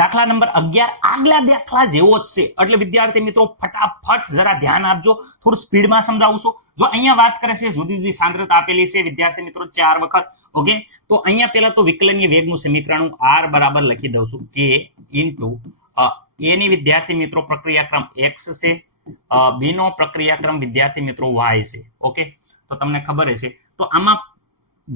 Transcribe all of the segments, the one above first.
દાખલા નંબર 11 આગલા દાખલા જેવો જ છે એટલે વિદ્યાર્થી મિત્રો ફટાફટ જરા ધ્યાન આપજો, થોડું સ્પીડમાં સમજાવું છું. જો અહીંયા વાત કરે છે જુદી જુદી સાંદ્રતા આપેલી છે વિદ્યાર્થી મિત્રો 4 વખત. ઓકે, તો અહીંયા પેલા તો વિકલનીય વેગનું સમીકરણ હું r બરાબર લખી દઉં છું k ઇન્ટુ a ની વિદ્યાર્થી મિત્રો પ્રક્રિયાક્રમ x છે, b નો પ્રક્રિયાક્રમ વિદ્યાર્થી મિત્રો y છે. ઓકે, તો તમને ખબર હશે તો આમાં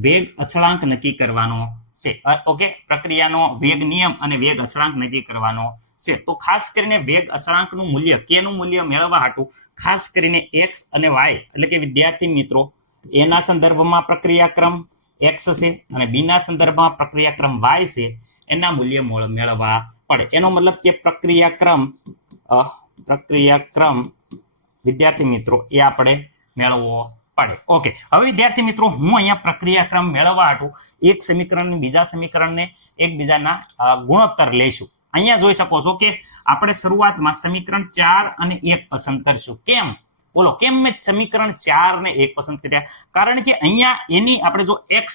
વેગ અચળાંક નક્કી કરવાનો છે. ઓકે, પ્રક્રિયાનો વેગ નિયમ અને વેગ અચળાંક નક્કી કરવાનો છે. તો ખાસ કરીને વેગ અચળાંકનું મૂલ્ય k નું મૂલ્ય મેળવવા હાટુ ખાસ કરીને x અને y એટલે કે વિદ્યાર્થી મિત્રો a ના સંદર્ભમાં પ્રક્રિયાક્રમ x છે અને b ના સંદર્ભમાં પ્રક્રિયાક્રમ y છે એના મૂલ્ય મેળવવા પડે. એનો મતલબ કે પ્રક્રિયાક્રમ વિદ્યાર્થી મિત્રો એ આપણે મેળવવો પડે. ઓકે, હવે વિદ્યાર્થી મિત્રો હું અહીંયા પ્રક્રિયાક્રમ મેળવવા હાટુ એક સમીકરણ બીજા સમીકરણને એકબીજાના ગુણોત્તર લઈશું. અહીંયા જોઈ શકો છો કે આપણે શરૂઆતમાં સમીકરણ 4 અને 1 પસંદ કરશું. કેમ? બોલો, કેમ મેં સમીકરણ 4 ને 1 પસંદ કર્યા? કારણ કે અહીંયા એની આપણે જો x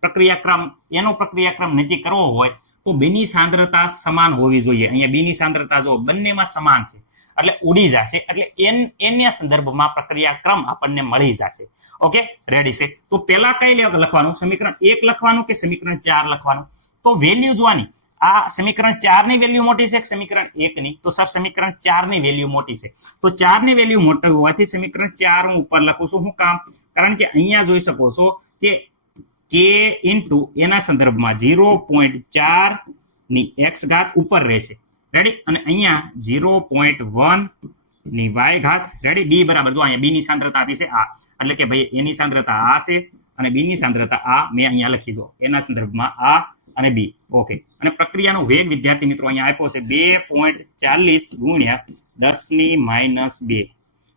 પ્રક્રિયાક્રમ એનો પ્રક્રિયાક્રમ નક્કી કરવો હોય તો બેની સાંદ્રતા સમાન હોવી જોઈએ. અહીંયા બેની સાંદ્રતા જો બંનેમાં સમાન છે એટલે ઉડી જશે, એટલે એના સંદર્ભમાં પ્રક્રિયાક્રમ આપણને મળી જશે. ઓકે, રેડી છે. તો પહેલા કઈ લખવાનું, સમીકરણ 1 લખવાનું કે સમીકરણ 4 લખવાનું? તો વેલ્યુ જોવાની, આ સમીકરણ 4 ની વેલ્યુ મોટી છે કે સમીકરણ 1 ની? તો સર સમીકરણ 4 ની વેલ્યુ મોટી છે. તો 4 ની વેલ્યુ મોટી હોવાથી સમીકરણ 4 હું ઉપર લખું છું. શું કામ? કારણ કે અહીંયા જોઈ શકો છો કે k ઇન્ટુ એના સંદર્ભમાં 0.4 ની x ઘાત ઉપર રહેશે. રેડી? અને અહીંયા 0.1 ની y ઘાત. રેડી? b બરાબર જો અહીંયા b ની સાંદ્રતા આપી છે આ, એટલે કે ભાઈ એની સાંદ્રતા આ છે અને b ની સાંદ્રતા આ મેં અહીંયા લખી દો, એના સંદર્ભમાં આ અને b. ઓકે, અને પ્રક્રિયાનો વેગ વિદ્યાર્થી મિત્રો અહીંયા આપ્યો છે 2.40 ગુણ્યા 10⁻².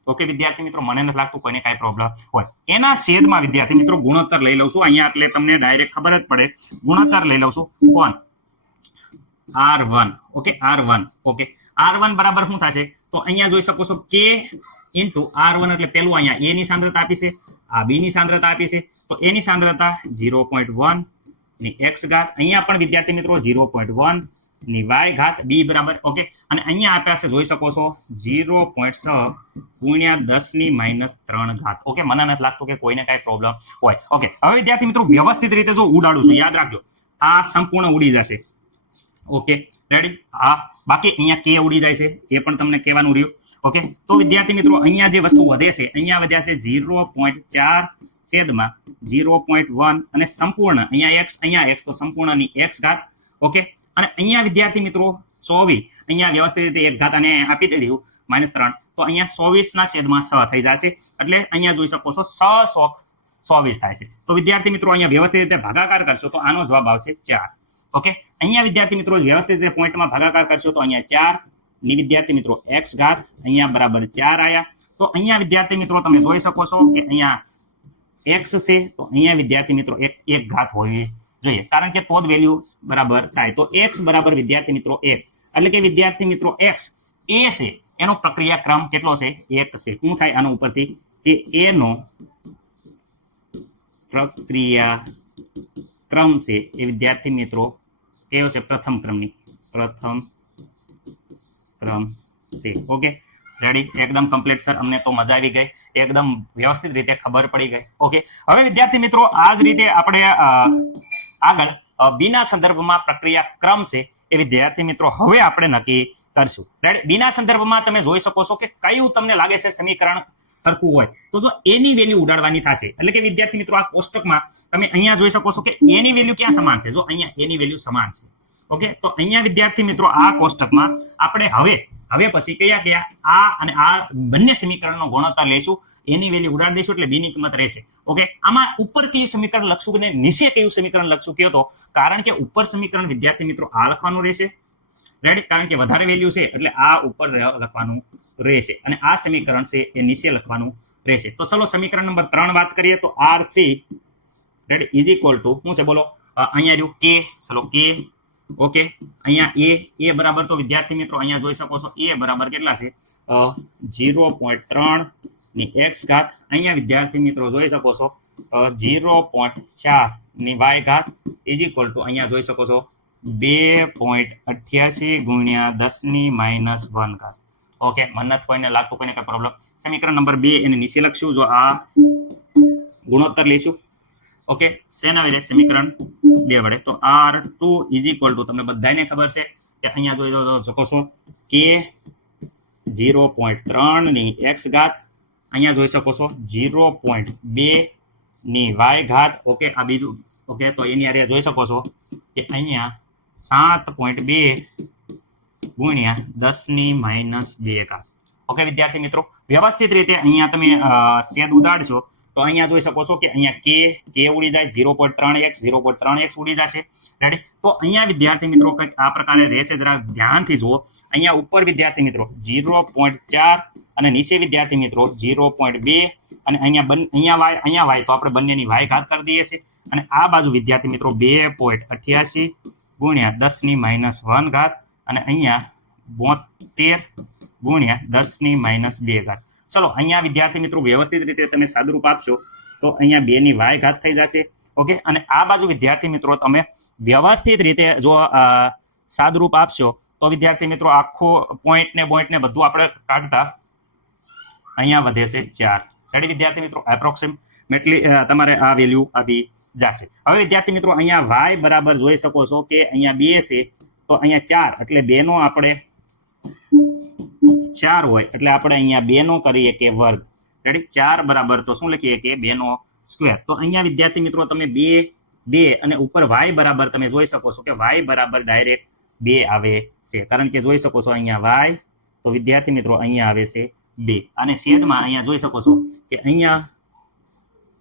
ઓકે વિદ્યાર્થી મિત્રો, મને નથી લાગતું કોઈને કાંઈ પ્રોબ્લેમ હોય. એના છેદમાં વિદ્યાર્થી મિત્રો ગુણોત્તર લઈ લઉં છું અહીંયા, એટલે તમને ડાયરેક્ટ ખબર જ પડે. ગુણોત્તર લઈ લઉં છું કોણ? r1. Okay, r1. Okay, r1 બરાબર શું થશે? તો અહીંયા જોઈ શકો છો k ઇન્ટુ r1 એટલે પેલું અહીંયા a ની સાંદ્રતા આપી છે, આ b ની સાંદ્રતા આપી છે, તો a ની સાંદ્રતા 0.1 ની x ઘાત, અહીંયા પણ વિદ્યાર્થી મિત્રો 0.1 ની y ઘાત b બરાબર. ઓકે, અને અહીંયા આપ્યા છે જોઈ શકો છો 0.6 ગુણ્યા 10⁻³ ઘાત. ઓકે, મને નથી લાગતું કે કોઈને કાંઈ પ્રોબ્લેમ હોય. ઓકે, હવે વિદ્યાર્થી મિત્રો વ્યવસ્થિત રીતે જો ઉડાડું છું, યાદ રાખજો આ સંપૂર્ણ ઉડી જશે. Okay, ready? હા, બાકી અહીંયા k ઉડી જાય છે એ પણ તમને કહેવાનું રહ્યું. ઓકે, તો વિદ્યાર્થી મિત્રો અહીંયા જે વસ્તુ વધે છે, અહીંયા વધ્યા છે 0.4 છેદમાં 0.1 અને સંપૂર્ણ અહીંયા x તો સંપૂર્ણની x ઘાત. ઓકે, અને અહીંયા વિદ્યાર્થી મિત્રો 24, અહીંયા વ્યવસ્થિત રીતે એક ઘાત અને આપી દીધું -3, તો અહીંયા 24 ના છેદમાં 6 થઈ જશે, એટલે અહીંયા જોઈ શકો છો 624 થાય છે. તો વિદ્યાર્થી મિત્રો અહીંયા વ્યવસ્થિત રીતે ભાગાકાર કરશો તો આનો જવાબ આવશે 4. ઓકે, અહીંયા વિદ્યાર્થી મિત્રો વ્યવસ્થિત રીતે પોઈન્ટમાં ભાગાકાર કરશો તો અહીંયા 4 ની વિદ્યાર્થી મિત્રો x ઘાત અહીંયા બરાબર 4 આયા. તો અહીંયા વિદ્યાર્થી મિત્રો તમે જોઈ શકો છો કે અહીંયા x છે, તો અહીંયા વિદ્યાર્થી મિત્રો એક ઘાત હોવી જોઈએ, કારણ કે તો જ વેલ્યુ બરાબર થાય. તો x બરાબર વિદ્યાર્થી મિત્રો 1, એટલે કે વિદ્યાર્થી મિત્રો x a છે એનો પ્રક્રિયાક્રમ કેટલો છે? 1 છે. શું થાય આનો ઉપરથી? તે a નો પ્રક્રિયાક્રમ છે એ વિદ્યાર્થી મિત્રો કેવો છે? પ્રથમ ક્રમ છે. Okay, ready? એકદમ કમ્પ્લીટ સર, અમને તો મજા આવી ગઈ, એકદમ વ્યવસ્થિત રીતે ખબર પડી ગઈ. ઓકે, હવે વિદ્યાર્થી મિત્રો આ જ રીતે આપણે આગળ બીના સંદર્ભમાં પ્રક્રિયાક્રમ છે એ વિદ્યાર્થી મિત્રો હવે આપણે નક્કી કરશું. રેડી? બીના સંદર્ભમાં તમે જોઈ શકો છો કે કયું તમને લાગે છે સમીકરણ સરખું હોય તો જો a ની વેલ્યુ ઉડાડવાની થશે, એટલે કે વિદ્યાર્થી મિત્રો આ કોષ્ટકમાં તમે અહીંયા જોઈ શકો છો કે a ની વેલ્યુ ક્યાં સમાન છે? જો અહીંયા a ની વેલ્યુ સમાન છે. ઓકે, તો અહીંયા વિદ્યાર્થી મિત્રો આ કોષ્ટકમાં આપણે હવે પછી કયા આ અને આ બંને સમીકરણનો ગુણોત્તર લઈશું, એની વેલ્યુ ઉડાડી દઈશું એટલે b ની કિંમત રહેશે. ઓકે, આમાં ઉપર કયું સમીકરણ લખશું અને નીચે કયું સમીકરણ લખશું કયો? તો કારણ કે ઉપર સમીકરણ વિદ્યાર્થી મિત્રો આ લખવાનું રહેશે. રેડી? કારણ કે વધારે વેલ્યુ છે એટલે આ ઉપર લખવાનું રહેશે અને આ સમીકરણ છે એ નીચે લખવાનું રહેશે. તો ચલો સમીકરણ નંબર 3 વાત કરીએ તો r3 ready is equal to શું છે બોલો? અહીંયા રહ્યું k. ચલો k. ઓકે, અહીંયા a બરાબર તો વિદ્યાર્થી મિત્રો અહીંયા જોઈ શકો છો a બરાબર કેટલા છે? 0.3 ની x ઘાત. અહીંયા વિદ્યાર્થી મિત્રો જોઈ શકો છો 0.4 ની y ઘાત ઇઝ ઇક્વલ ટુ અહીંયા જોઈ શકો છો 2.88 ગુણ્યા 10⁻1 ઓકે મને નથી કોઈને લાગતું કોઈને કઈ પ્રોબ્લેમ સમીકરણ નંબર 2 એને નીચે લખશું જો આ ગુણોત્તર લઈશું ઓકે શેના વડે સમીકરણ 2 વડે તો R2 તમને બધાને ખબર છે કે અહીંયા જોઈ શકો છો કે 0.3 ની x ઘાત અહીંયા જોઈ શકો છો 0.2 ની y ઘાત ઓકે આ બીજું ઓકે તો એની આરે જોઈ શકો છો કે અહીંયા 7.2 ગુણ્યા 10⁻2 ઘાત ઓકે વિદ્યાર્થી મિત્રો વ્યવસ્થિત રીતે અહીંયા તમે છેદ ઉડાડશો તો અહીંયા જોઈ શકો છો કે અહીંયા k ઉડી જાય 0.3x 0.3x ઉડી જશે રેડી તો અહીંયા વિદ્યાર્થી મિત્રો કંઈક આ પ્રકારે રહેશે જરા ધ્યાનથી જુઓ અહીંયા ઉપર વિદ્યાર્થી મિત્રો 0.4 અને નીચે વિદ્યાર્થી મિત્રો 0.2 અને અહીંયા y તો આપણે બંનેની y ઘાત કરી દઈએ છીએ અને આ બાજુ વિદ્યાર્થી મિત્રો 2.88 ગુણ્યા 10⁻1 ઘાત અને અહીંયા 72 ગુણ્યા 10⁻2 ઘાત ચલો અહીંયા વિદ્યાર્થી મિત્રો વ્યવસ્થિત રીતે તમે સાદુરૂપ આપશો તો અહીંયા 2 ની y ઘાત થઈ જશે ઓકે અને આ બાજુ વિદ્યાર્થી મિત્રો તમે વ્યવસ્થિત રીતે જો સાદુરૂપ આપશો તો વિદ્યાર્થી મિત્રો આખો પોઈન્ટ ને બધું આપણે કાઢતા અહીંયા વધે છે 4 રેડી વિદ્યાર્થી મિત્રો એપ્રોક્સિમેટલી તમારે આ વેલ્યુ આવી જશે હવે વિદ્યાર્થી મિત્રો અહીંયા y બરાબર જોઈ શકો છો કે અહીંયા 2 છે તો અહીંયા 4 એટલે 2 નો આપણે 4 હોય એટલે આપણે અહીંયા 2 નો કરીએ કે વર્ગ રેડી 4 બરાબર તો શું લખીએ કે 2 નો સ્ક્વેર તો અહીંયા વિદ્યાર્થી મિત્રો તમે 2 અને ઉપર y બરાબર તમે જોઈ શકો છો કે y બરાબર ડાયરેક્ટ 2 આવે છે કારણ કે જોઈ શકો છો અહીંયા y તો વિદ્યાર્થી મિત્રો અહીંયા આવે છે 2 અને છેદમાં અહીંયા જોઈ શકો છો કે અહીંયા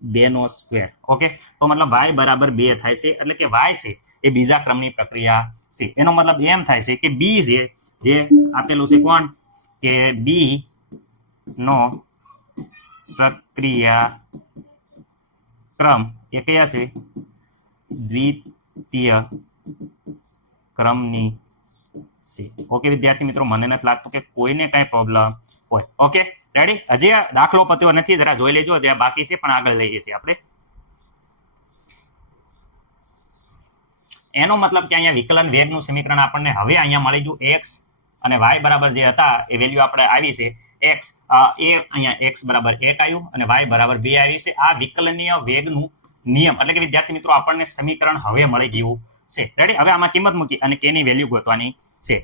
2 નો સ્ક્વેર ઓકે તો મતલબ y બરાબર 2 થાય છે એટલે કે y છે એ બીજા ક્રમની પ્રક્રિયા છે એનો મતલબ એમ થાય છે કે b છે જે આપેલું છે કોણ કે b નો પ્રક્રિયા ક્રમ એ કયા છે દ્વિતીય ક્રમની છે ઓકે વિદ્યાર્થી મિત્રો મને નથી લાગતું કે કોઈને કઈ પ્રોબ્લેમ હોય ઓકે રેડી હજી આ દાખલો પત્યો નથી જરા જોઈ લેજો જે બાકી છે પણ આગળ લઈએ છીએ આપણે એનો મતલબ કે અહીંયા વિકલન વેગનું સમીકરણ આપણને હવે અહીંયા મળી ગયું x અને y બરાબર જે હતા એ વેલ્યુ આપણે આવી છે x એ અહીંયા x બરાબર 1 આવ્યું અને y બરાબર 2 આવી છે આ વિકલનીય વેગનું નિયમ એટલે કે વિદ્યાર્થી મિત્રો આપણને સમીકરણ હવે મળી ગયું છે રેડી હવે આમાં કિંમત મૂકી અને k ની વેલ્યુ ગોતવાની છે